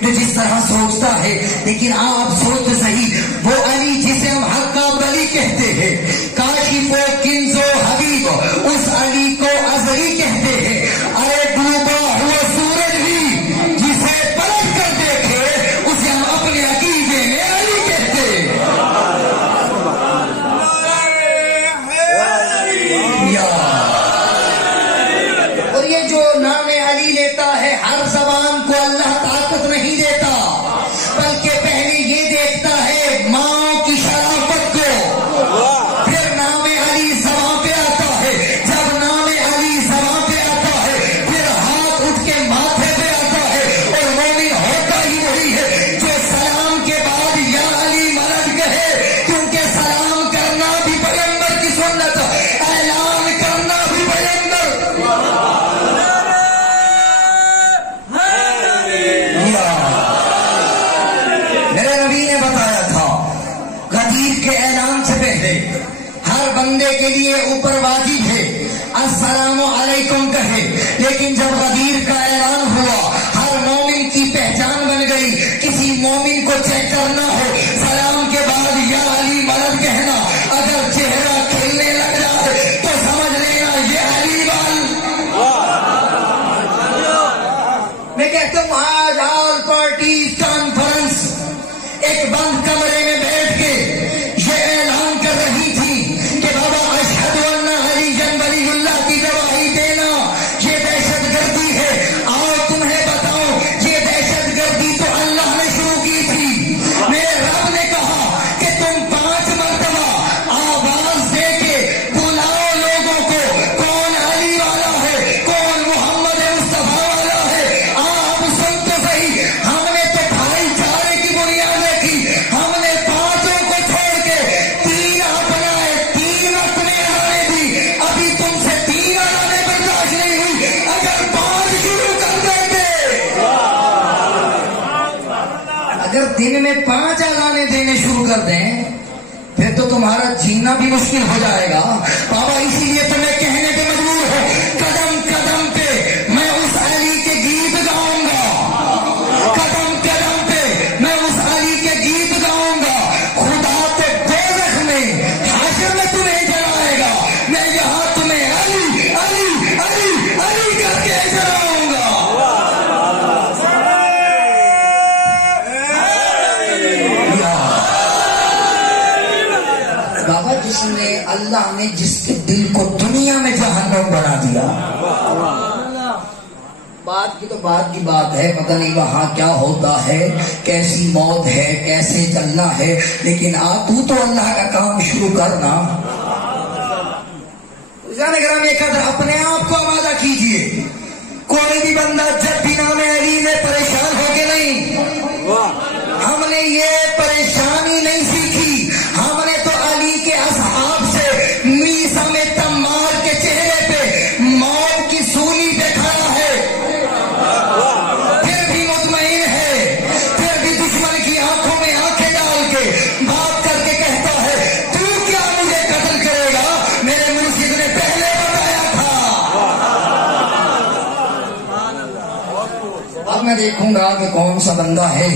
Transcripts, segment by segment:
جو جس طرح سوچتا ہے، لیکن آپ سوچ صحیح، وہ علی جسے ہم حقاب علی کہتے ہیں، کاشف و کنز و حبیب، اس علی کو ازلی کہتے ہیں۔ ارے ڈوبا ہوا سورج بھی جسے پلٹ کر دیکھے اسے ہم اپنے عقیدے میں علی کہتے ہیں۔ اور یہ جو نام علی لیتا ہے، ہر زبان کو اللہ طاقت نہیں دیتا، بلکہ پہلے یہ دیکھتا ہے ماں کی شرافت کو، پھر نام علی زبان پہ آتا ہے، جب نام علی زبان پہ آتا ہے پھر ہاتھ اٹھ کے ماتھے پہ آتا ہے، اور مومن ہوتا ہی وہی ہے جو سلام کے بعد یا علی مرد کہے، کیونکہ سلام کرنا بھی پیغمبر کی سنت، اعلان کرنا بھی پیغمبر۔ میرے نبی نے بتایا تھا غدیر کے اعلان سے پہلے ہر بندے کے لیے اوپر واجب ہے السلام علیکم کہے، لیکن جب غدیر کا اعلان ہوا ہر مومن کی پہچان بن گئی، کسی مومن کو چیک کرنا ہو سلام کے بعد یا علی مرد کہنا، اگر چہرہ کھلنے لگ جائے تو سمجھ لینا یہ علی بال۔ میں کہتا ہوں آج آل پارٹیز کانفرنس ایک بند کمرے میں بیٹھ کے یہ اعلان کر رہی تھی کہ بابا اشہد ان علی ولی اللہ کی گواہی دینا یہ دہشت گردی ہے۔ آؤ تمہیں بتاؤ یہ دہشت گردی تو اللہ نے شروع کی تھی۔ میرے رب نے کہا کہ تم 5 مرتبہ آواز دے کے بلاؤ لوگوں کو، کون علی والا ہے، کون محمد مصطفیٰ والا ہے۔ آپ سن تو صحیح، ہم نے تو بھائی چارے کی بنیاد رکھی، ہم نے 5 کو چھوڑ کے 3 اپنائے، 3 اپنے آنے دی، ابھی تم سے 3 آنے برداشت نہیں ہوئی، اگر 5 شروع کر دیتے، اگر دن میں 5 اذانے دینے شروع کر دیں پھر تو تمہارا جینا بھی مشکل ہو جائے گا بابا۔ اسی لیے تمہیں کہنے پہ مجبور ہوں قدم قدم پہ میں اس علی کے گیت گاؤں گا، قدم قدم پہ میں اس علی کے گیت گاؤں گا۔ خدا تو دوزخ میں حشر میں تمہیں جلائے گا، میں یہاں تمہیں علی علی علی علی کر کے جلاؤں گا۔ بابا جس نے اللہ نے جس کے دل کو دنیا میں جہنم بنا دیا، بات کی تو بات کی بات ہے، پتہ نہیں وہاں کیا ہوتا ہے، کیسی موت ہے، کیسے چلنا ہے، لیکن تو اللہ کا کام شروع کرنا۔ گرامی قدر اپنے آپ کو آمادہ کیجئے، کوئی بھی بندہ جب بھی نام علی نے پریشان ہو کے نہیں، ہم نے یہ پریشانی نہیں سیکھی، ہم نے تو علی کے اصحاب سے میسا میں تمار کے چہرے پہ موت کی سولی پہ کھڑا ہے، پھر بھی مطمئن ہے، پھر بھی دشمن کی آنکھوں میں آنکھیں ڈال کے بات کر کے کہتا ہے تو کیا مجھے قتل کرے گا، میرے مرشد نے پہلے بتایا تھا۔ اب میں دیکھوں گا کہ کون سا بندہ ہے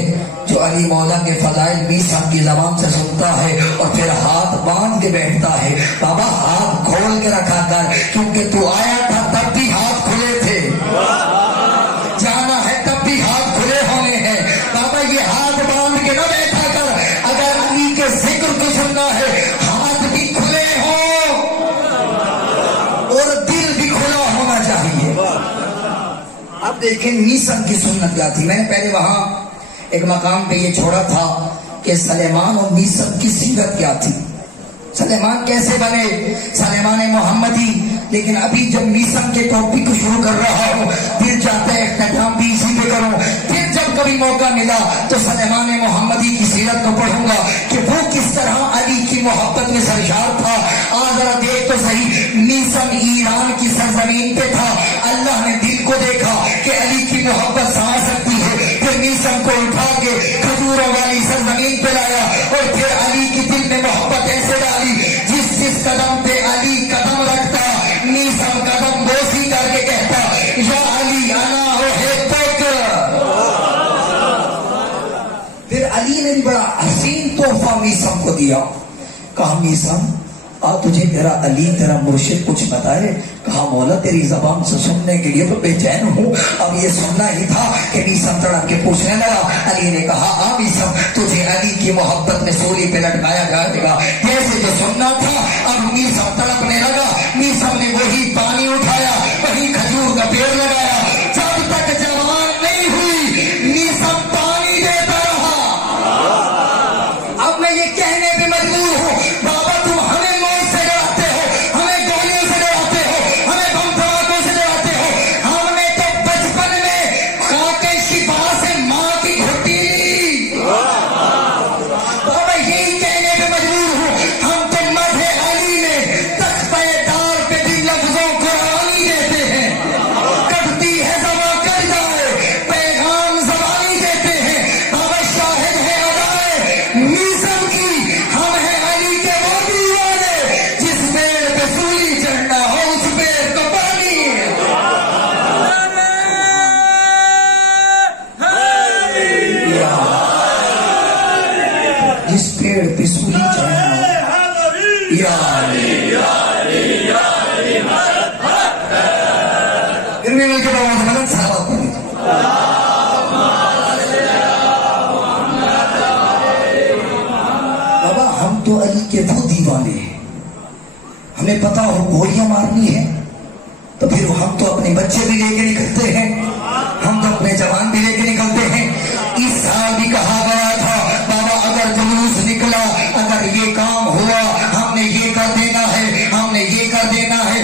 جو علی مولا کے فضائل 20 سال کی زبان سے سنتا ہے اور پھر ہاتھ باندھ کے بیٹھتا ہے۔ بابا ہاتھ کھول کے رکھا کر، کیونکہ تو آیا تھا تب بھی ہاتھ کھلے تھے، جانا ہے تب بھی ہاتھ کھلے ہونے ہیں۔ بابا یہ ہاتھ باندھ کے نہ بیٹھا کر، اگر علی کے ذکر کو سننا ہے ہاتھ بھی کھلے ہوں اور دل بھی کھلا ہونا چاہیے۔ اب دیکھیں میسن کی سنت کیا تھی، میں نے پہلے وہاں ایک مقام پہ یہ چھوڑا تھا کہ سلیمان اور میسن کی سیرت کیا تھی، سلیمان کیسے بنے، سلیمان محمدی، لیکن ابھی جب میسن کے ٹاپک کو شروع کر رہا ہوں دل چاہتا ہے اختتام بھی اسی پہ کروں، پھر جب کبھی موقع ملا تو سلیمان محمدی کی سیرت کو پڑھوں گا کہ وہ کس طرح علی کی محبت میں سرشار تھا۔ آج ذرا دیکھ تو صحیح، میسن ایران کی سرزمین پہ تھا، اللہ نے دل کو دیکھا کہ علی کی محبت سما سکتی ہے، پھر میسن کو اٹھا کے کھجوروں والی سرزمین پہ لایا اور پھر علی کی دل میں محبت ایسے ڈالی جس قدم پہ علی قدم رکھتا میسن قدم بوسی کر کے کہتا یا علی انا احبک۔ علی نے بھی بڑا حسین تحفہ میثم کو دیا. کہا میثم تجھے تیرا علی تیرا مرشد کچھ بتائے؟ کہا مولا تیری زبان سے سننے کے لیے تو بے چین ہوں، اب یہ سننا ہی تھا. کہ میثم تڑپ کے پوچھنے لگا. علی نے کہا میثم تجھے علی کی محبت میں سولی پہ لٹکایا جائے گا. جیسے جو سننا تھا اب میثم تڑپنے لگا. میثم نے وہی پانی اٹھایا، وہی کھجور کا پیڑ لگایا. جب تک جوان نہیں ہوئی میثم پانی دیتا رہا. اب میں یہ کہنے پہ مجبور ہوں بابا تم ہمیں موت سے ڈراتے ہو، ہمیں گولیوں سے ڈراتے ہو، ہمیں بم دھماکوں سے ڈراتے ہو. ہم نے تو بچپن میں خاکے شفا سے ماں کی گھٹی لی. بابا یہی کہنے پہ مجبور ہوں ہم تو مدح علی میں تختے دار پہ بھی لفظوں قرآنی دیتے ہیں. کٹتی ہے زباں کر جائے پیغام زبانی دیتے ہیں. بابا شاہد ہے ادائے میثم کی، ہم ہیں علی کے وہ دیوانے جس پیڑ پہ سولی چڑھنا ہو اس پیڑ کو پانی. جس پیڑ پہ سولی چڑھنا ہو یا علی. پھر بھی مل کے بابا غلط صحابہ پڑھی. بابا ہم تو علی کے وہ دیوانے ہیں. ہمیں پتا ہو گولیاں مارنی ہے تو پھر ہم تو اپنے بچے بھی لے کے نکلتے ہیں، ہم تو اپنے جوان بھی لے کے نکلتے ہیں. اس سال بھی کہا گیا تھا بابا اگر جلوس نکلا، اگر یہ کام ہوا، ہم نے یہ کر دینا ہے، ہم نے یہ کر دینا ہے.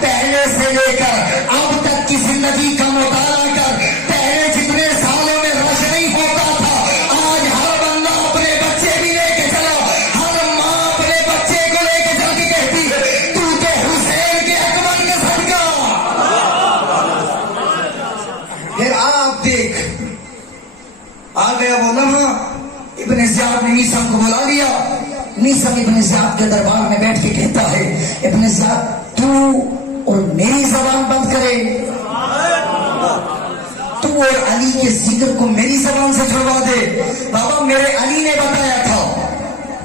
پہلے سے لے کر اب تک کی زندگی کا مطالعہ کر. پہلے جتنے سالوں میں رش نہیں ہوتا تھا آج ہر بندہ اپنے بچے بھی لے کے چلا. ہر ماں اپنے بچے کو لے کے چل کے کہتی ہے تو حسین کے اکبر کے صدقہ. پھر آپ دیکھ آ گیا وہ لمحہ. ابن زیاد نے میثم کو بلا لیا. میثم ابن زیاد کے دربار میں بیٹھ کے کہتا ہے ابن زیاد تو اور میری زبان بند کرے، تو اور علی کے ذکر کو میری زبان سے چھڑوا دے. بابا میرے علی نے بتایا تھا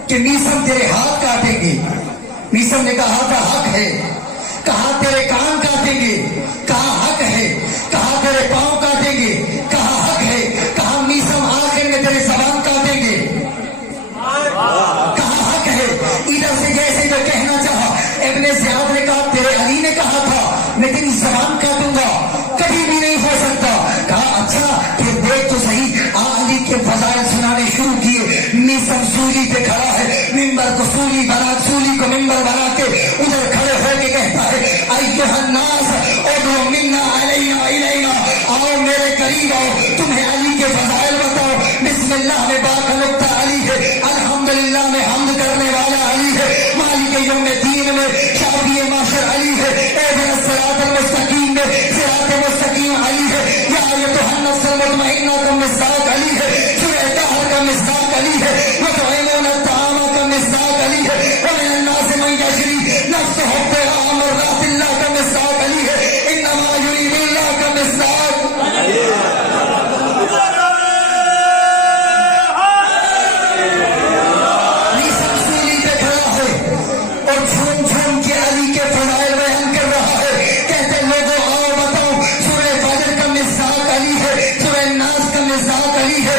کہ میثم تیرے ہاتھ کاٹیں گے. میثم نے کہا تھا حق ہے. کہا تیرے کان کاٹیں گے، کہا حق ہے. کہا تیرے پاؤں کاٹیں گے، کہا حق ہے. کہا میثم آخر میں تیرے زبان کاٹیں گے، کہا حق ہے. ادھر سے جیسے جو کہنا چاہا ابن زیاد نے کہا تیرے علی نے کہا تھا میں تیری زبان کاٹوں گا، کبھی بھی نہیں ہو سکتا. کہا اچھا پھر دیکھ تو صحیح. علی کے فضائل سنانے شروع کیے. میثم سولی پہ کھڑا ہے، ممبر کو سولی بنا، سولی کو ممبر بنا کے ادھر کھڑے ہو کے کہتا ہے ایھا الناس ادعوا منا علینا الینا، آؤ میرے قریب آؤ، تمہیں علی کے فضائل بتاؤ. بسم اللہ میں باخلقتہ علی ہے، الحمدللہ میں حمد کرنے والا علی ہے، مالک یوم الدین میں شافی معاشر علی ہے، اہدنا الصراط المستقیم میں صراط مستقیم علی ہے، یا ایھا النفس المطمئنہ کا مصداق علی ہے، سورہ دہر کا مصداق علی ہے، وتطعمون الطعام کا مصداق علی ہے، ومن الناس من یشری نفسہ ابتغاء مرضات اللہ کا مصداق علی ہے، انما یرید اللہ کا مصداق. میثم سولی پہ کھڑا ہے اور جھوم جھوم کے علی کے فضائل بیان کر رہا ہے. کہتے لوگوں آؤ بتاؤ سورہ فجر کا مصداق علی ہے، سورہ ناس کا مصداق علی ہے،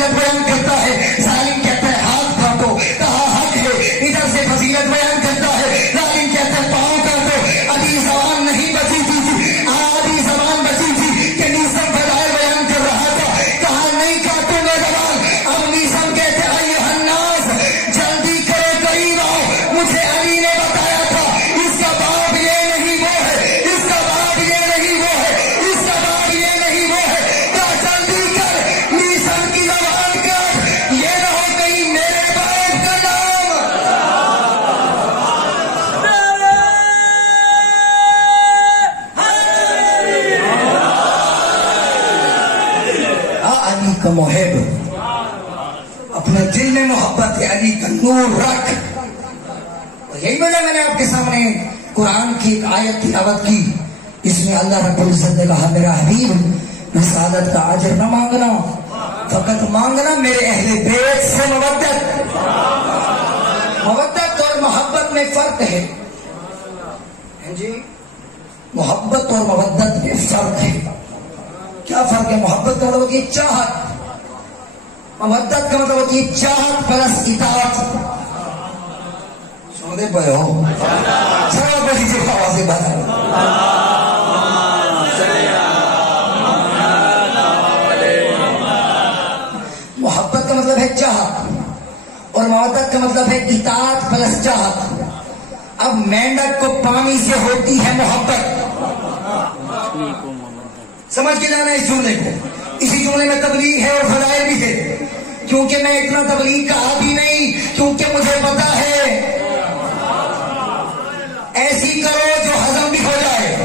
فضیلت بیان کرتا ہے، ظالم کہتا ہے ہاتھ کاٹو، کہا حق ہے، ادھر سے فضیلت بیان کرتا ہے، ظالم کہتا ہے پاؤں کاٹو، ابھی زبان نہیں بچی تھی، ابھی زبان بچی تھی کہ نیسم فضائل بیان کر رہا تھا، کہا نہیں کاٹوں گا زبان، اب نیسم کہتے ایھا الناس جلدی کرو قریب آؤ، مجھے علی نے بتایا تھا اس کا باپ یہ نہیں وہ ہے، اس کا باپ یہ نہیں وہ ہے، اس کا باپ یہ نہیں وہ ہے، کہا جلدی کر نیسم کی زبان کر، یہ نہ ہو کہیں میرے باپ کا نام علی کا محب، اپنے دل میں محبت ہے، علی کا نور رکھ۔ یہی وجہ میں نے آپ کے سامنے قرآن کی ایک آیت تلاوت کی، اس میں اللہ رب العزت نے کہا میرا حبیب رسالت کا اجر نہ مانگنا، فقط مانگنا میرے اہل بیت سے مودت۔ مودت اور محبت میں فرق ہے جی، محبت اور مودت میں فرق ہے۔ کیا فرق ہے؟ محبت کا مطلب ہوتی ہے چاہت، مودت کا مطلب ہوتی ہے چاہت پلس اطاعت۔ سن دے پے ہو سب بڑی سے آوازیں بات۔ محبت کا مطلب ہے چاہت اور مودت کا مطلب ہے اطاعت پلس چاہت۔ اب مینڈک کو پانی سے ہوتی ہے محبت، سمجھ کے جانا اس جملے کو، اسی جملے میں تبلیغ ہے اور فضائل بھی ہے، کیونکہ میں اتنا تبلیغ کا عادی نہیں، کیونکہ مجھے پتا ہے ایسی کرو جو ہضم بھی ہو جائے۔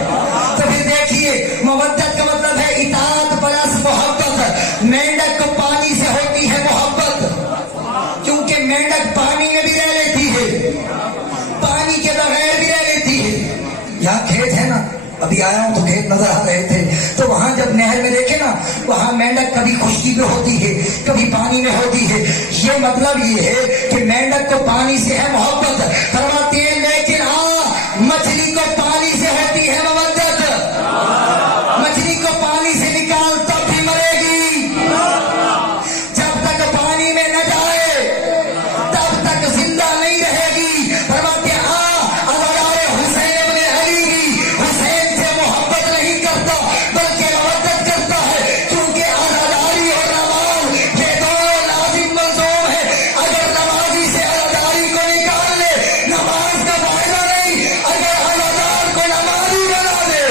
تو پھر دیکھیے مودت کا مطلب ہے اطاعت پلس محبت۔ مینڈک کو پانی سے ہوتی ہے محبت، کیونکہ مینڈک پانی میں بھی رہ لیتی ہے، پانی کے بغیر بھی رہ لیتی ہے۔ یہاں کھیت ہے نا، ابھی آیا ہوں تو کھیت نظر آ رہے تھے، تو وہاں جب نہر میں دیکھے نا، وہاں مینڈک کبھی خشکی میں ہوتی ہے کبھی پانی میں ہوتی ہے۔ یہ مطلب یہ ہے کہ مینڈک کو پانی سے ہے محبت، فرماتے ہیں لیکن مچھلی کو پانی سے ہوتی ہے مودت۔ مچھلی کو پانی سے نکال تب بھی مرے گی، جب تک پانی میں نہ جائے تب تک زندہ نہیں رہے گی۔ فرماتے ہیں عزادار حسین ابن علی کی حسین سے محبت نہیں کرتا بلکہ مودت کرتا ہے، کیونکہ عزاداری اور نماز یہ دونوں لازم ملزوم ہے۔ اگر نمازی سے عزاداری کو نکال لے نماز کا فائدہ نہیں، اگر عزادار کو نمازی بنا دے۔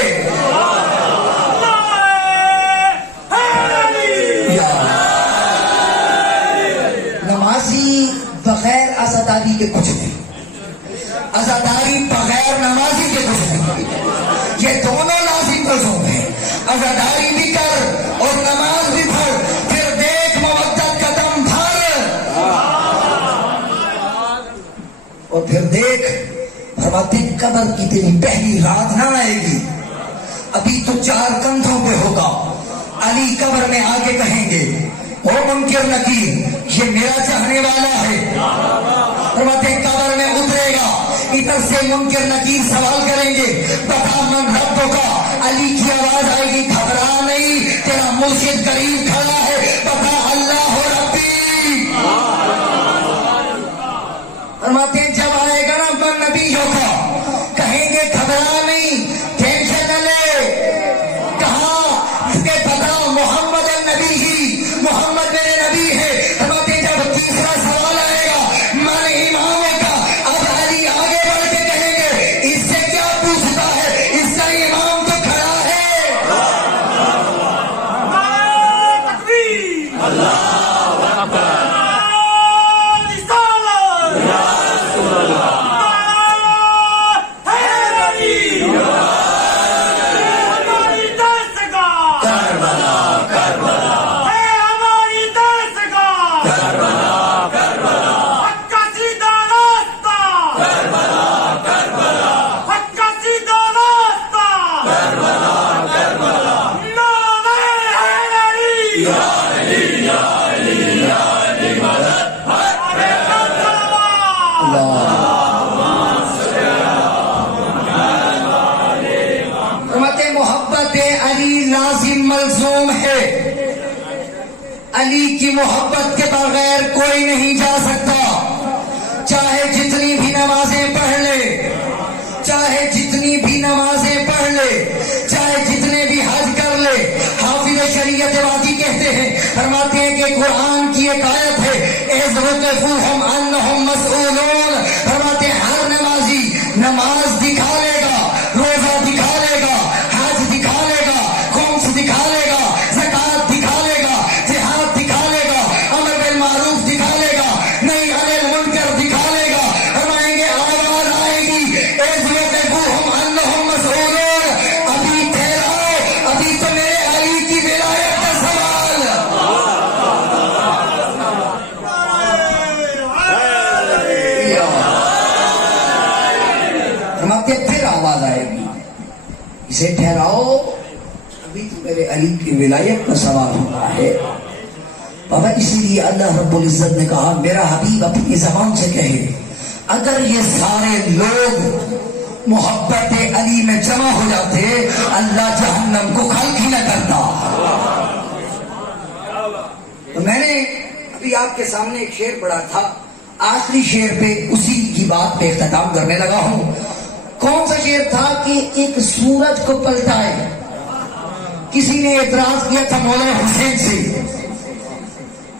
نمازی بغیر عزاداری کے کچھ نہیں، عزاداری بغیر نمازی کے کچھ نہیں، یہ دونوں لازم ملزوم ہیں۔ عزاداری بھی کر اور نماز بھی پڑھ، پھر دیکھ مودت کا دم بھر، اور پھر دیکھ فرماتے قبر کی تیری پہلی رات نہ آئے گی، ابھی تو چار کندھوں پہ ہوگا۔ علی قبر میں آگے کہیں گے او منکر نکیر یہ میرا چاہنے والا ہے، فرماتے ہیں قبر میں اترے گا، ادھر سے منکر نکیر سوال کریں گے بتا من رب کا، علی کی آواز آئے گی گھبرا نہیں تیرا مرشد قریب کھڑا ہے، بتا اللہ ربی۔ فرماتے ہیں جب آئے گا نا من نبیوں کا، کہیں گے گھبرا نہیں ٹینشن نہ لے، کہا کہ بتا محمد النبی ہی، محمد میرے نبی ہے۔ فرماتے ہیں جب تیسرا سوال آئے گا من امام کا، اب علی آگے بڑھ کے کہیں گے اس سے کیا پوچھتا ہے، اس کا امام تو کھڑا ہے۔ محبت علی لازم ملزوم ہے، علی کی محبت کے بغیر کوئی نہیں جا سکتا، چاہے جتنی بھی نمازیں پڑھ لے، چاہے جتنی بھی نمازیں پڑھ لے، چاہے جتنے بھی حج کر لے۔ حافظ شریعت واقعی کہتے ہیں، فرماتے ہیں کہ قرآن کی ایک آیت ہے اذ وقفوہم انہم مسئولون، فرماتے ہیں ہر نمازی نماز دکھا لے گا، روزہ دکھا لے گا، حج دکھا لے گا، خمس دکھا لے گا، زکوٰۃ دکھا لے گا، جہاد دکھا لے گا، امر بالمعروف دکھا لے گا، نہی عن المنکر دکھا لے گا۔ فرمائیں گے آواز آئے گی اذ وقفوہم انہم مسئولون، ابھی ٹھہراؤ، ابھی تو میرے علی کی ولایت کا سوال۔ فرماتے پھر آواز آئے گی اسے ٹھہراؤ، ابھی تو میرے علی کی ولایت کا سوال ہونا ہے۔ بابا اسی لیے اللہ رب العزت نے کہا میرا حبیب اپنی زبان سے کہے اگر یہ سارے لوگ محبت علی میں جمع ہو جاتے اللہ جہنم کو خلق ہی نہ کرتا۔ تو میں نے ابھی آپ کے سامنے ایک شعر پڑھا تھا، آخری شعر پہ اسی کی بات پہ اختتام کرنے لگا ہوں۔ کون سا شعر تھا کہ ایک سورج کو پلٹائے، کسی نے اعتراض کیا تھا مولا حسین سے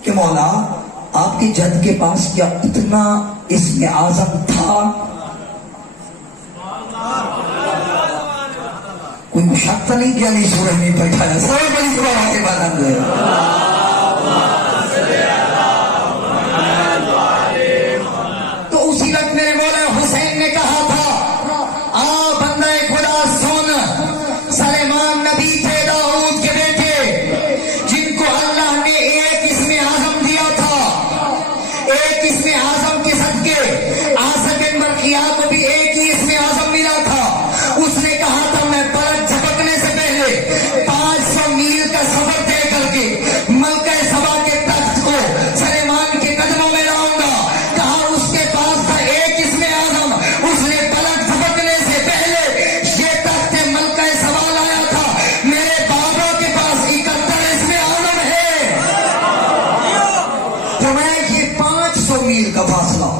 کہ مولا آپ کے جد کے پاس کیا اتنا اسم اعظم تھا؟ کوئی شک تو نہیں کیا نہیں سورج نہیں پلٹایا، سب بڑی بڑا کے بعد تو اسی وقت میرے مولا حسین نے کہا تھا آ بندہ خدا سن، سلیمان نبی تھے داؤد کے بیٹے جن کو اللہ نے ایک اسم اعظم دیا تھا، ایک اسم اعظم کے صدقے آصف بن برقیہ کو بھی ایک ہی اسم اعظم ملا تھا۔ اس نے کہا تھا میں پلک جھپکنے سے پہلے 500 میل کا سفر طے کر کے ملکہ سبا کے تخت کو سلیمان کے قدموں میں لاؤں گا۔ کہا اس کے پاس تھا ایک اسم اعظم، اس نے پلک جھپکنے سے پہلے یہ تخت ملکہ سبا لایا تھا۔ میرے بابا کے پاس 71 اسم اعظم ہے، تو میں یہ 500 میل کا فاصلہ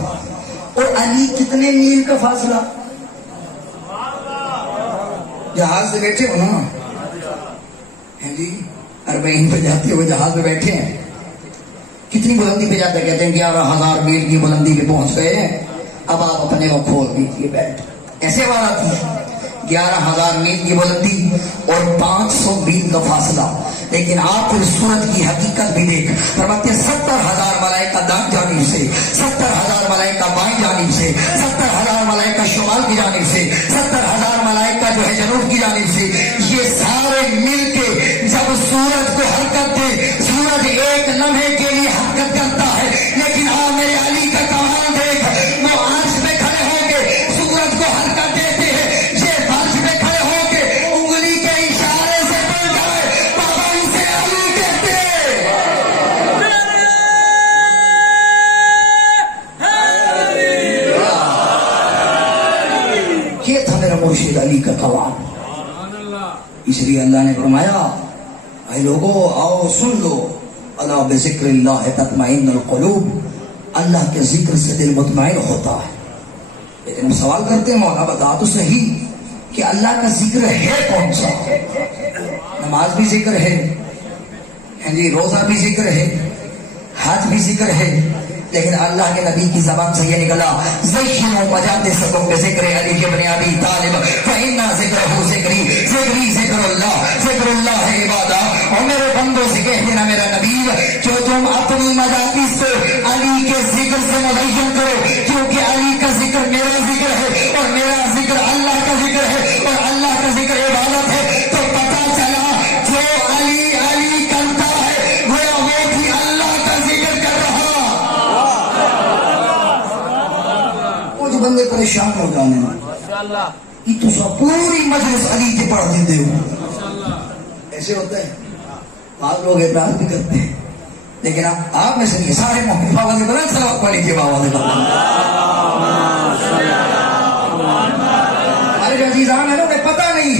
اور علی کتنے میل کا فاصلہ؟ جہاز سے بیٹھے ہو نا جی، 40 پہ جاتے ہوئے جہاز میں بیٹھے ہیں، کتنی بلندی پہ جاتے کہتے ہیں 11,000 میل کی بلندی پہ پہنچ گئے ہیں، اب آپ اپنے کو کھول دیجیے بیٹھ، ایسے والا تھی 11,000 میل کی بلندی اور 500 میل کا فاصلہ۔ لیکن آپ اس سورج کی حقیقت بھی دیکھ، فرماتے 70,000 ملائکہ دائیں جانب سے، 70,000 ملائکہ بائیں جانب سے، 70,000 ملائکہ شمال کی جانب سے، 70,000 ملائکہ جو ہے جنوب کی جانب سے، یہ سارے مل کے جب سورج کو حرکت دے، سورج ایک لمحے کے لیے حرکت کرتا ہے، لیکن میرے علی کا کمال دیکھ، وہ عرش پہ کھڑے ہو کے سورج کو حرکت دیتے ہیں، یہ عرش پہ کھڑے ہو کے انگلی کے اشارے سے بڑھ جائے، بابا اسے علی کہتے ہیں۔ یہ تھا میرا مرشد علی کا کمال۔ اس لیے اللہ نے فرمایا اے لوگو آؤ سن لو، الا بذکر اللہ تطمئن القلوب، اللہ کے ذکر سے دل مطمئن ہوتا ہے۔ لیکن ہم سوال کرتے ہیں مولا بتا تو صحیح کہ اللہ کا ذکر ہے کون سا؟ نماز بھی ذکر ہے جی، روزہ بھی ذکر ہے، حج بھی ذکر ہے، لیکن اللہ کے نبی کی زبان سے یہ نکلا زینوا مجالسکم بذکر علی بن ابی طالب فإن ذکرہ ذکری، ذکری ذکر اللہ، ذکر اللہ ہے عبادت۔ اور میرے بندوں سے کہہ دینا میرا نبی جو تم اپنی مجالس سے علی کے ذکر سے مزین کرو، کیونکہ علی کا ذکر میرا ذکر ہے اور میرا ذکر اللہ کا ذکر ہے اور اللہ کا ذکر عبادت ہے۔ تو پتہ چلا جو علی علی کرتا ہے وہ بھی اللہ کا ذکر کر رہا۔ کچھ بندے پریشان ہو جانے کہ تو سب پوری مجلس علی کے پڑھ دیتے ہو، ایسے ہوتا ہے، بعض لوگ اعتراض بھی کرتے ہیں، لیکن آپ میں سے نہیں، سارے موقف آواز بلند سلام پڑھ لیجیے آواز بلند۔ ہمارے جو عزیزان ہیں انہیں پتہ نہیں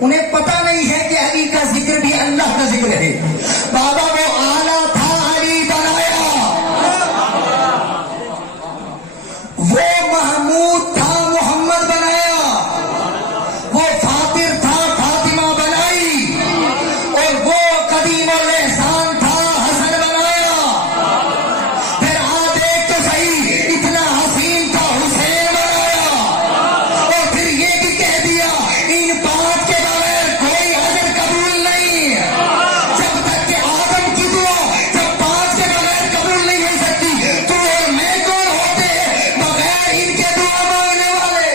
انہیں پتہ نہیں ہے کہ علی کا ذکر بھی اللہ کا ذکر ہے. بابا وہ آلہ تھا علی بنایا، وہ محمود تھا محمد بنایا، وہ فاطر تھا فاطمہ بنائی، اور وہ قدیم الاحسان تھا حسن بنایا. پھر آپ دیکھ تو صحیح، اتنا حسین تھا حسین بنایا. اور پھر یہ بھی کہہ دیا ان پانچ کے بغیر کوئی اجر قبول نہیں. جب تک کہ آدم کی دعا جب پانچ کے بغیر قبول نہیں ہو سکتی تو اور میں کون ہوتے بغیر ان کے دعا مانگنے والے.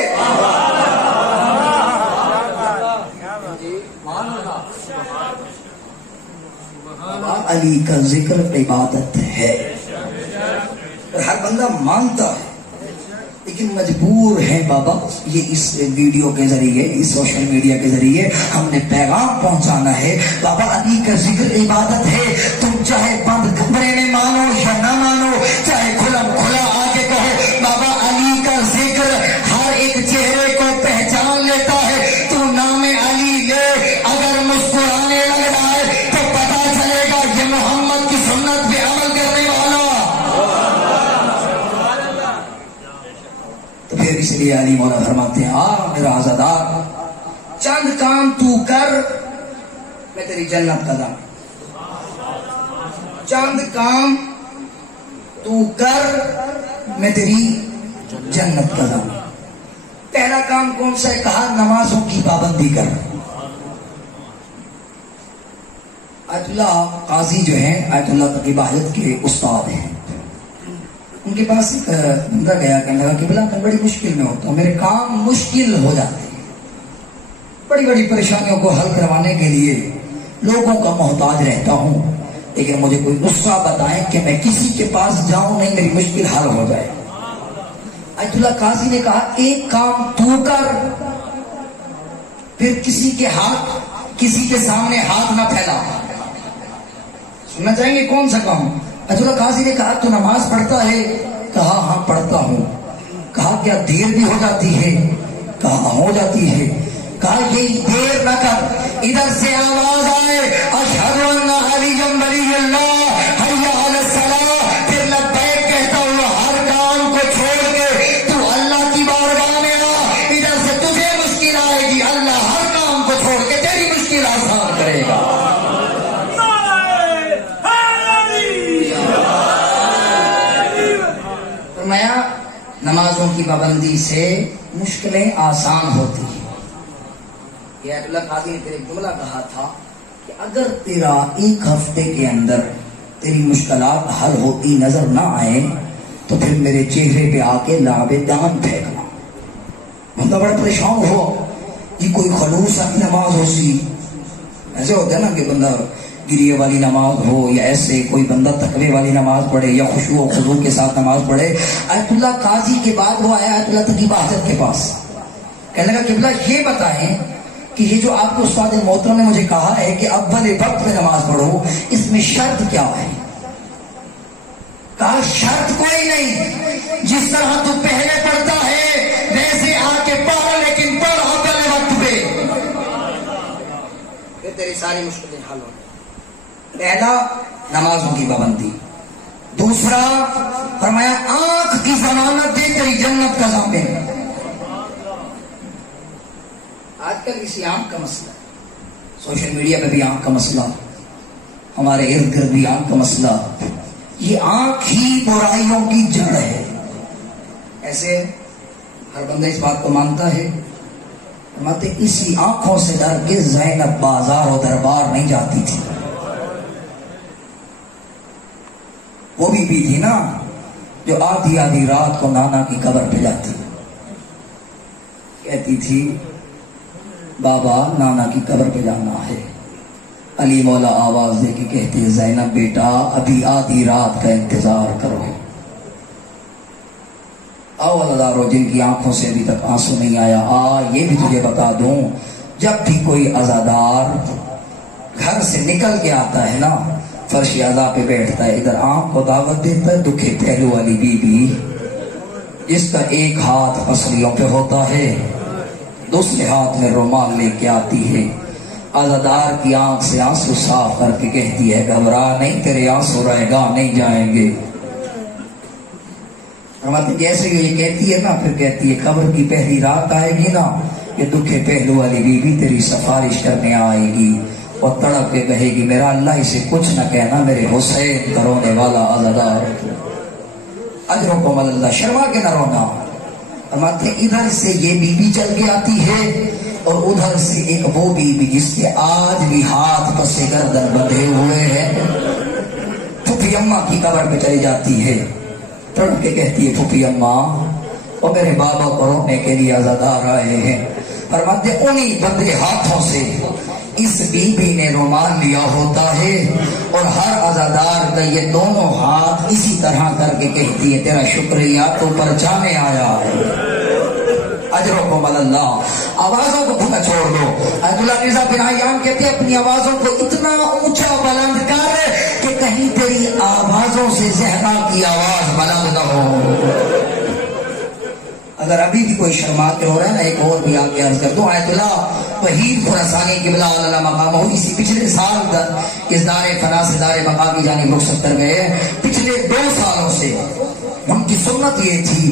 علی کا ذکر عبادت ہے، ہر بندہ مانتا ہے لیکن مجبور ہے بابا. یہ اس ویڈیو کے ذریعے، اس سوشل میڈیا کے ذریعے ہم نے پیغام پہنچانا ہے. بابا علی کا ذکر عبادت ہے. تم چاہے بند کمرے میں مانو یا نہ مانو، چاہے کھلم کھلا آ کے کہو، بابا علی کا ذکر ہر ایک چہرے کو پہچان لیتا ہے. تو نام علی لے، اگر مسکرانے لگ رہا ہے تو پتا چلے گا یہ محمد کی سنت پہ عمل کرنے والا. تو پھر اس لیے علی مولا فرماتے ہیں میرا آزادار، چند کام تو کر میں تیری جنت کا دام. چند کام تو کر میں تیری جنت کا دام. پہلا کام کون سا ہے؟ کہا نمازوں کی پابندی کر. آیت اللہ قاضی جو ہیں، آیت اللہ تقی باہت کے استاد ہیں، ان کے پاس ایک بندہ گیا، کہنے لگا کہ بلا میں بڑی مشکل میں ہوتا ہوں، میرے کام مشکل ہو جاتے ہیں، بڑی بڑی پریشانیوں کو حل کروانے کے لیے لوگوں کا محتاج رہتا ہوں، لیکن مجھے کوئی نسخہ بتائیں کہ میں کسی کے پاس جاؤں نہیں میری مشکل حل ہو جائے. آیت اللہ قاضی نے کہا ایک کام تو کر، پھر کسی کے سامنے ہاتھ نہ پھیلا. سننا چاہیں گے کون سا کام؟ آیت اللہ قاضی نے کہا تو نماز پڑھتا ہے؟ کہا ہاں پڑھتا ہوں. کہا کیا دیر بھی ہو جاتی ہے؟ کہا ہو جاتی ہے. کہا یہی دیر نہ کر، ادھر سے آواز آئے اشہد ان علی ولی اللہ حی علی الصلاۃ، پھر لبیک کہتا ہوا ہر کام کو چھوڑ کے تو اللہ کی بارگاہ میں آ. ادھر سے تجھے مشکل آئے گی، اللہ ہر کام کو چھوڑ کے تیری مشکل آسان کرے گا. فرمایا نمازوں کی پابندی سے مشکلیں آسان ہوتی ہیں. یہ آیت اللہ قاضی نے تیرے جملہ کہا تھا کہ اگر تیرا ایک ہفتے کے اندر تیری مشکلات حل ہوتی نظر نہ آئے تو پھر میرے چہرے پہ آ کے لعب دان پھینکنا. بندہ بڑا پریشان ہو کہ کوئی خلوص کی نماز ہو سی، ایسے ہوتا ہے نا کہ بندہ گریے والی نماز ہو، یا ایسے کوئی بندہ تقوی والی نماز پڑھے یا خشوع و خضوع کے ساتھ نماز پڑھے. آیت اللہ قاضی کے بعد وہ آیا آیت اللہ تقی بہادر کے پاس، کہنے لگا قبلہ یہ بتائیں کہ یہ جو آپ کے استاد محترم نے مجھے کہا ہے کہ اول وقت میں نماز پڑھو، اس میں شرط کیا ہے؟ کہا شرط کوئی نہیں، جس طرح تو پہلے پڑھتا ہے ویسے آ کے پڑھ، لیکن پڑھ اول وقت پہ، پھر تیری ساری مشکلیں حل ہو. پہلا نمازوں کی پابندی. دوسرا فرمایا آنکھ کی ضمانت دے تیری جنت کا ضامن. آج کل اسی آنکھ کا مسئلہ، سوشل میڈیا پہ بھی آنکھ کا مسئلہ، ہمارے ارد گرد بھی آنکھ کا مسئلہ. یہ آنکھ ہی برائیوں کی جڑ ہے. ایسے ہر بندہ اس بات کو مانتا ہے. فرماتے اسی آنکھوں سے ڈر کے زینب بازار و دربار نہیں جاتی تھی. وہ بھی تھی نا جو آدھی آدھی رات کو نانا کی قبر پہ جاتی، کہتی تھی بابا نانا کی قبر پہ جانا ہے. علی مولا آواز دے کے کہتے زینب بیٹا ابھی آدھی رات کا انتظار کرو. اولادارو جن کی آنکھوں سے ابھی تک آنسو نہیں آیا، یہ بھی تجھے بتا دوں، جب بھی کوئی عزادار گھر سے نکل کے آتا ہے نا، فرش عزا پہ بیٹھتا ہے، ادھر آنکھ کو دعوت دیتا ہے دکھے پہلو والی بی بی، جس کا ایک ہاتھ پسلیوں پہ ہوتا ہے، دوسرے ہاتھ میں رومال لے کے آتی ہے، عزادار کی آنکھ سے آنسو صاف کر کے کہتی ہے گھبرا نہیں، تیرے آنسو رائے گاہ نہیں جائیں گے۔ جیسے یہ کہتی ہے نا، پھر کہتی ہے قبر کی پہلی رات آئے گی نا، یہ دکھے پہلو والی بی بی تیری سفارش کرنے آئے گی اور تڑپ کے کہے گی میرا اللہ اسے کچھ نہ کہنا، میرے حسین کا رونے والا عزادار، اجرکم اللہ، شرما کے نہ رونا۔ فرماتے ادھر سے یہ بی بی چل کے آتی ہے اور ادھر سے ایک وہ بی بی جس کے آج بھی ہاتھ پس گردن بندھے ہوئے ہیں، پھپھی اماں کی قبر پہ چلی جاتی ہے، تڑپ کے کہتی ہے پھپھی اماں اور میرے بابا کو رونے کے لیے عزادار آئے ہیں۔ فرماتے انہی بندے ہاتھوں سے اس بی بی نے رومال لیا ہوتا ہے اور ہر عزادار کا یہ دونوں ہاتھ اسی طرح کر کے کہتی ہے تیرا شکریہ تو پرچانے آیا ہے، اجرکم اللہ۔ آوازوں کو کھلا چھوڑ دو۔ ایت اللہ مرزا بن عیان کہتے ہیں اپنی آوازوں کو اتنا اونچا بلند کر کہ کہیں تیری آوازوں سے زہرا کی آواز بلند نہ ہو۔ اگر ابھی بھی کوئی شرما کے ہو رہا ہے نا، ایک اور بھی آگے عرض کر دو۔ آیت اللہ وحید خراسانی قبلہ علیہ مقام ہو، اسی پچھلے سال اس دار فنا سے دار مقام کی جانب رخصت کر گئے ہیں۔ پچھلے 2 سالوں سے ان کی سنت یہ تھی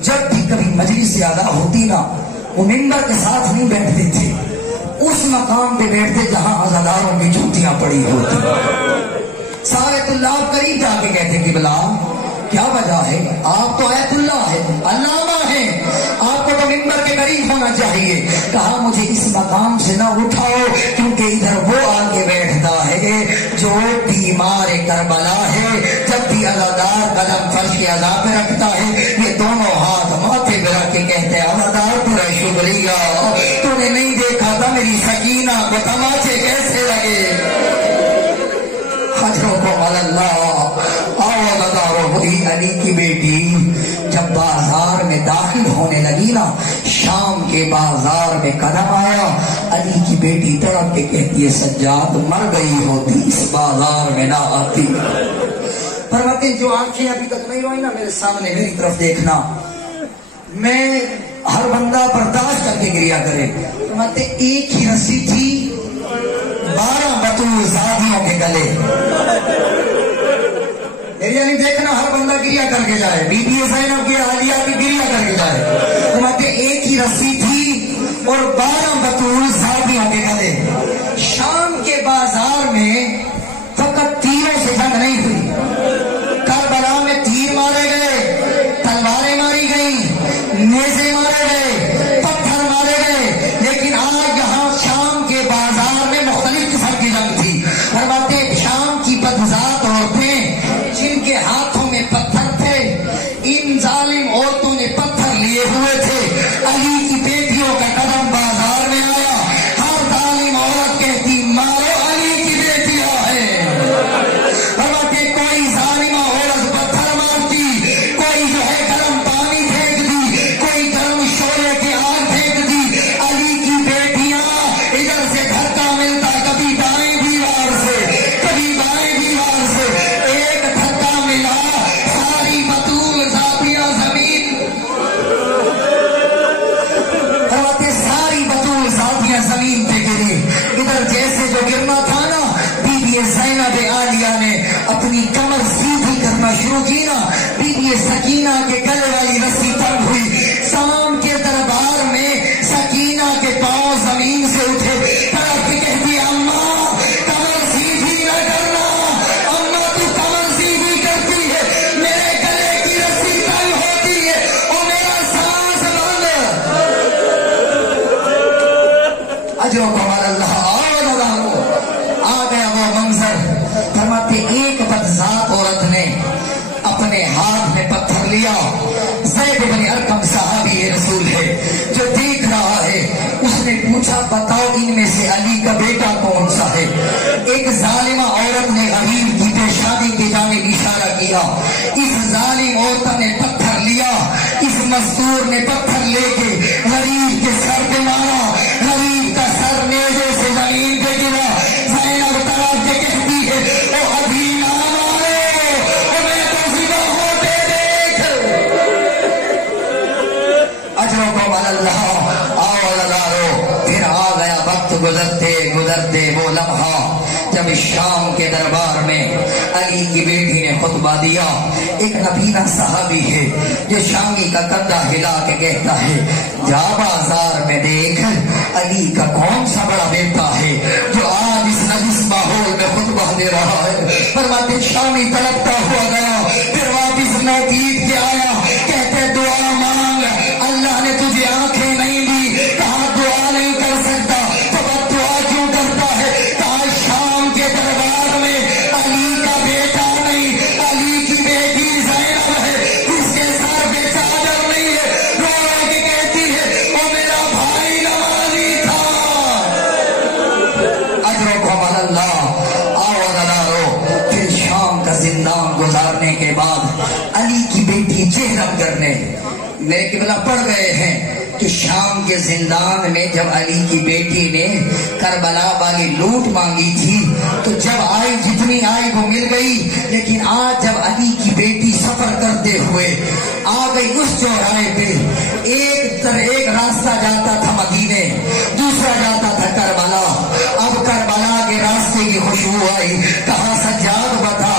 جب بھی کبھی مجلس ادا ہوتی نا، وہ منبر کے ساتھ نہیں بیٹھتے تھے، اس مقام پہ بیٹھتے جہاں عزاداروں کی جوتیاں پڑی ہوتی۔ سارے طلاب قریب جا کے کہتے قبلہ کیا وجہ ہے؟ آپ تو آیت اللہ ہے، علامہ ہیں، آپ کو تو منبر کے قریب ہونا چاہیے۔ کہا مجھے اس مقام سے نہ اٹھاؤ کیونکہ ادھر وہ آگے بیٹھتا ہے جو بیمار کربلا ہے، جب بھی عزادار قدم فرش کے عزا پہ رکھتا ہے یہ دونوں ہاتھ ماتھے پہ رکھ کے کہتے ہیں عزادار تیرا شکریہ، تو نے نہیں دیکھا تھا میری سکینہ کو تماچے کیسے لگے۔ حجرکم اللہ۔ وہی علی کی بیٹی جب بازار میں داخل ہونے لگی نا، شام کے بازار میں قدم آیا، علی کی بیٹی تڑپ کے کہتی ہے سجاد مر گئی ہوتی اس بازار میں نہ آتی۔ فرماتے جو آنکھیں ابھی تک نہیں روئی نا، میرے سامنے میری طرف دیکھنا، میں ہر بندہ برداشت کر کے گریا کرے۔ فرماتے ایک ہی رسی تھی 12 بطول زادیوں کے گلے، یعنی دیکھنا ہر بندہ گریا کر کے جائے، بی بی زینب کی عالیہ کی گریا کر کے جائے۔ فرماتے ایک ہی رسی تھی اور 12 بطول زادیوں کے گلے۔ شام کے بازار میں فقط تیروں سے جنگ نہیں ہوئی، کربلا میں تیر مارے گئے، تلواریں ماری گئی، نیزے مارے گئے، پتھر مارے گئے، لیکن آج یہاں شام کے بازار میں مختلف قسم کی جنگ تھی۔ فرماتے شام کی بدذات عورتیں جن کے ہاتھوں میں پتھر تھے، ان ظالم عورتوں نے پتھر لیے ہوئے تھے، علی کی بیٹیوں کا قدم بازار میں آیا، ہر ظالم عورت کہتی مارو علی کی بیٹیاں ہیں۔ فرماتے کوئی ظالمہ عورت پتھر مارتی، کوئی جو ہے گرم پانی پھینک دی، کوئی گرم شعلے کی آگ پھینک دی، علی کی بیٹیاں ادھر سے دھکا ملتا کبھی دائیں دیوار سے کبھی بائیں دیوار سے، ایک دھکا ملا ساری بطول ذاتیاں زمین، فرماتے ساری بطول ذاتیاں زمین پہ گری۔ ادھر جیسے جو گرنا تھا نا، بی بی زینب عالیہ نے اپنی کمر سیدھی کرنا شروع کی نا، بی بی سکینہ کے گلے والی رسی تنگ ہوئی، شام کے دربار میں سکینہ کے پاؤں زمین سے اٹھے، تڑپ کے کہتی اماں کمر سیدھی نہ کرنا، اماں تو کمر سیدھی کرتی ہے میرے گلے کی رسی تنگ ہوتی ہے اور میرا سانس بند۔ اجرکم اللہ۔ آ گیا وہ منظر۔ فرماتے ایک بدذات عورت نے اپنے ہاتھ میں پتھر لیا، زید بن ارقم صحابی رسول ہے جو دیکھ رہا ہے، اس نے پوچھا بتاؤ ان میں سے علی کا بیٹا کون سا ہے؟ ایک ظالمہ عورت نے غریب کی پیشانی کی جانب اشارہ کیا، اس ظالم عورت نے پتھر لیا، اس مزدور نے پتھر لے کے غریب کے سر پہ مارا، غریب کا سر نیزے سے زمین پہ گرا۔ زینب تڑپ کے کہتی ہے او ابھی نہ مارے، او میں تو ذبح ہوتے دیکھ۔ اجرکم اللہ۔ آؤ اللہ گزرتے گزرتے وہ لمحہ جب شام کے دربار میں علی کی بیٹی نے خطبہ دیا، ایک نبینا صحابی ہے جو شامی کا کندھا ہلا کے کہتا ہے جا بازار میں دیکھ علی کا کون سا بڑا بیٹا ہے جو آج اس نجس ماحول میں خطبہ دے رہا ہے۔ فرماتے شامی تڑپتا ہوا گیا، پھر واپس نوتیت کے آیا، کہتے دعا مانگ، اللہ نے تجھے آنکھیں نہیں دی، کہا دعا نہیں کر سکتا تو بد دعا کیوں کرتا ہے؟ کہا شام کے دربار میں علی کا بیٹا نہیں، علی کی بیٹی زینب ہے، اس کے سر پہ چادر نہیں ہے، رو کے کہتی ہے وہ میرا بھائی نمازی تھا۔ اجرکم اللہ، آؤ ادارو۔ پھر شام کا زندان گزارنے کے بعد علی کی بیٹی چہرم کرنے میرے قبلہ پڑ گئے ہیں کہ شام کے زندان میں جب علی کی بیٹی نے کربلا والی لوٹ مانگی تھی تو جب آئی جتنی آئی وہ مل گئی، لیکن آج جب علی کی بیٹی سفر کرتے ہوئے آ گئی اس چوراہے پہ، ایک راستہ جاتا تھا مدینے، دوسرا جاتا تھا کربلا۔ اب کربلا کے راستے کی خوشبو آئی، کہا سجاد بتا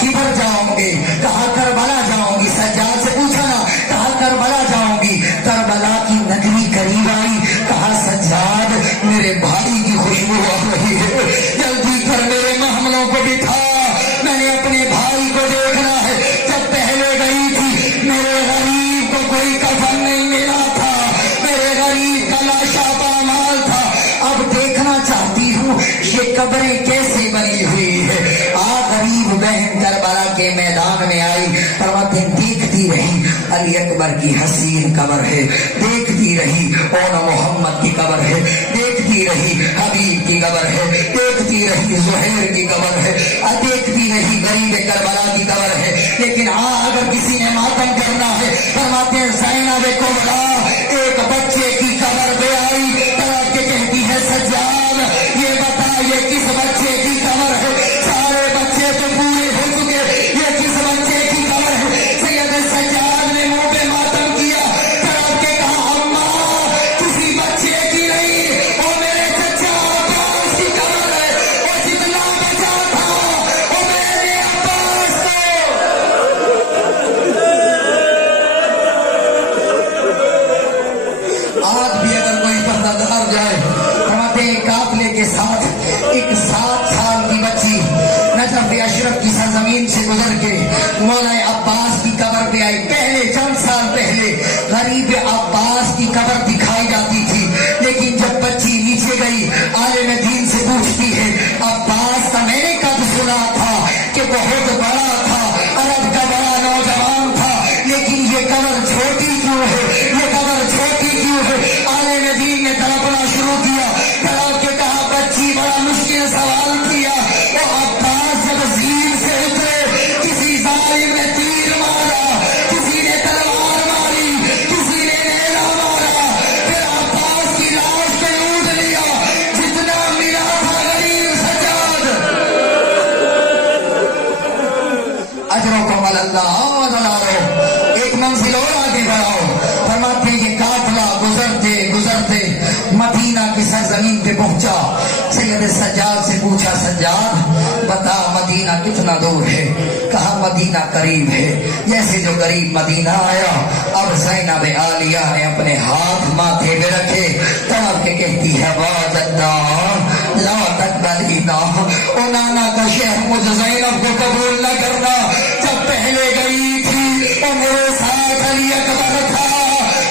کدھر جاؤں گے؟ کہا کربلا جاؤں گی۔ سجاد سے پوچھا نا، کہا کربلا جاؤں گی۔ کربلا کی نگری قریب آئی، کہا سجاد میرے بھائی کی خوشبو آ رہی ہے، جلدی کر میرے محملوں کو بٹھا، میں نے اپنے بھائی کو دیکھنا ہے۔ جب پہلے گئی تھی میرے غریب کو کوئی کفن نہیں ملا تھا، میرے غریب کا لاشا پامال تھا، اب دیکھنا چاہتی ہوں یہ قبریں کیسے بنی ہوئی ہے۔ غریب بہن کربلا کے میدان میں آئی، فرماتے دیکھتی رہی علی اکبر کی حسین قبر ہے، دیکھتی رہی اون محمد کی قبر ہے، دیکھتی رہی حبیب کی قبر ہے، دیکھتی رہی زہیر کی قبر ہے، دیکھتی رہی غریب کربلا کی قبر ہے۔ لیکن اگر کسی نے ماتم کرنا ہے، فرماتے ہیں زینب کبریٰ ایک بچے کی قبر پہ آئی، طرف کے کہتی ہے سجاد یہ بتا یہ کس بچے کی قبر ہے؟ سارے بچے تو پورے ہو چکے، یہ کس بچے کی قبر ہے؟ سید سجاد نے منہ پہ ماتم کیا، طرف کے کہا اماں کسی بچے کی نہیں، وہ میرے چچا عباس کی قبر ہے، وہ جتنا بچا تھا وہ میرے عباس کو۔ آج بھی اگر کوئی پردہ دار جائے، فرماتے ہیں قافلے کے ساتھ ایک 7 سال کی بچی نجف اشرف کی سرزمین سے گزر کے مولا عباس کی قبر پہ آئی۔ پہلے چند سال پہلے غریب عباس کی قبر دکھائی جاتی تھی، لیکن جب بچی نیچے گئی عالم دین سے پوچھتی ہے عباس کا میں نے کب سنا تھا کہ بہت بڑا تھا، عرب کا بڑا نوجوان تھا، لیکن یہ قبر چھوٹی کیوں ہے، یہ قبر چھوٹی کیوں ہے؟ عالم دین نے تڑپنا شروع کیا، تڑپ کے کہا بچی بڑا مشکل سوال کیا، وہ عباس جب زیر سے اترے کسی ظالم نے تیر مارا، کسی نے تلوار ماری، کسی نے نیزا مارا، پھر عباس کی لاش پہ اونٹ لیا، جتنا ملا تھا غریب سجاد۔ اجرکم اللہ، ایک منزل اور آگے بڑھاؤ۔ فرماتے ہیں یہ قافلہ گزرتے گزرتے مدینہ کی سرزمین پہ پہنچا۔ سید سجاد سے پوچھا سجاد بتا مدینہ کتنا دور ہے؟ کہا مدینہ قریب ہے۔ جیسے جو قریب مدینہ آیا، اب زینب عالیہ نے اپنے ہاتھ ماتھے پہ رکھے، تڑپ کے کہتی ہے واہ جدہ لا تقبلینا، او نانا کا شہر مجھ زینب کو قبول نہ کرنا، جب پہلے گئی تھی وہ میرے ساتھ علی اکبر تھا،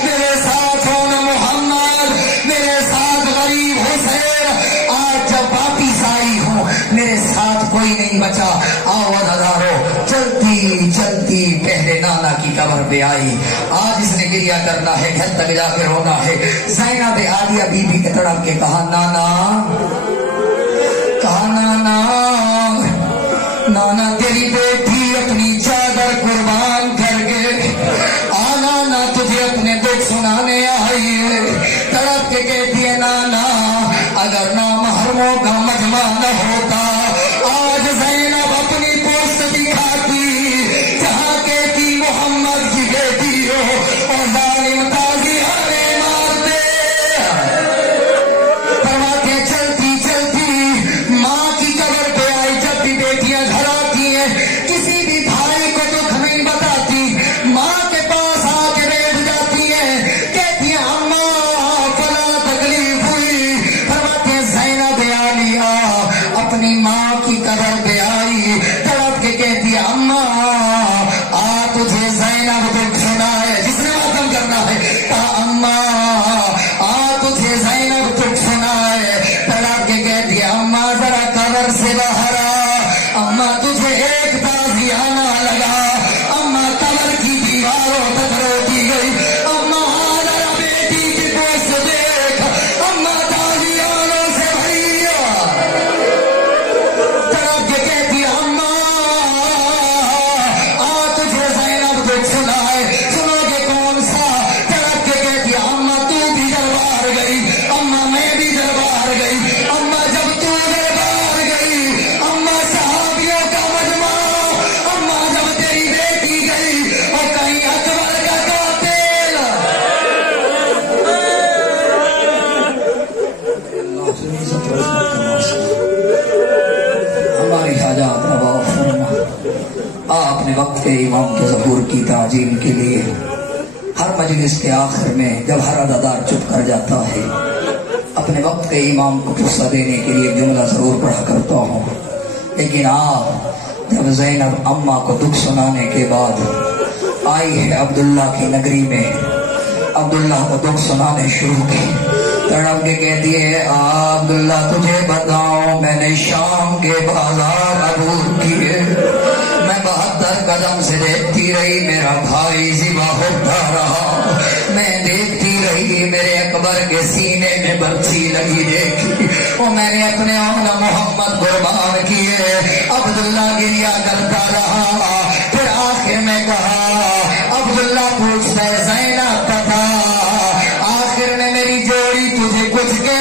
میرے ساتھ اون محمد، میرے ساتھ غریب حسین، آج جب واپس آئی ہوں میرے ساتھ کوئی نہیں بچا۔ آؤ ہزاروں چلتی چلتی پہلے نانا کی قبر پہ آئی، آج اس نے گریہ کرنا ہے، گھر تک جا کے رونا ہے۔ زینب عالیہ بی بی کے تڑپ کے کہا نانا، کہا نانا نانا تیری بیٹی اپنی چادر قربان کر کے آنا نہ تجھے اپنے دکھ سنانے آئی ہے۔ تڑپ کے کہتی ہے نانا اگر نامحرموں کا مجمع نہ ہوتا آج زینب اپنی پوست دکھاتی، جہاں کہتی محمد کی بیٹی ہو اور ظالم تازیانے مارتے۔ فرماتے مجلس کے آخر میں جب ہر عددار چپ کر جاتا ہے اپنے وقت کے امام کو غصہ دینے کے لیے جملہ ضرور پڑھا کرتا ہوں، لیکن آپ جب زینب اماں کو دکھ سنانے کے بعد آئی ہے عبداللہ کی نگری میں، عبداللہ کو دکھ سنانے شروع کی، تڑپ کے کہتی ہے عبداللہ تجھے بتاؤں میں نے شام کے بازار عبور کیے، میں 72 قدم سے دیکھتی رہی میرا بھائی ذبح ہوتا رہا، میں دیکھتی رہی میرے اکبر کے سینے میں برچھی لگی دیکھی، اور میں نے اپنے اولا محمد قربان کیے، عبداللہ گریا کرتا رہا، پھر آخر میں کہا عبداللہ پوچھتا ہے زینب پتا، آخر میں میری جوڑی تجھے کچھ کے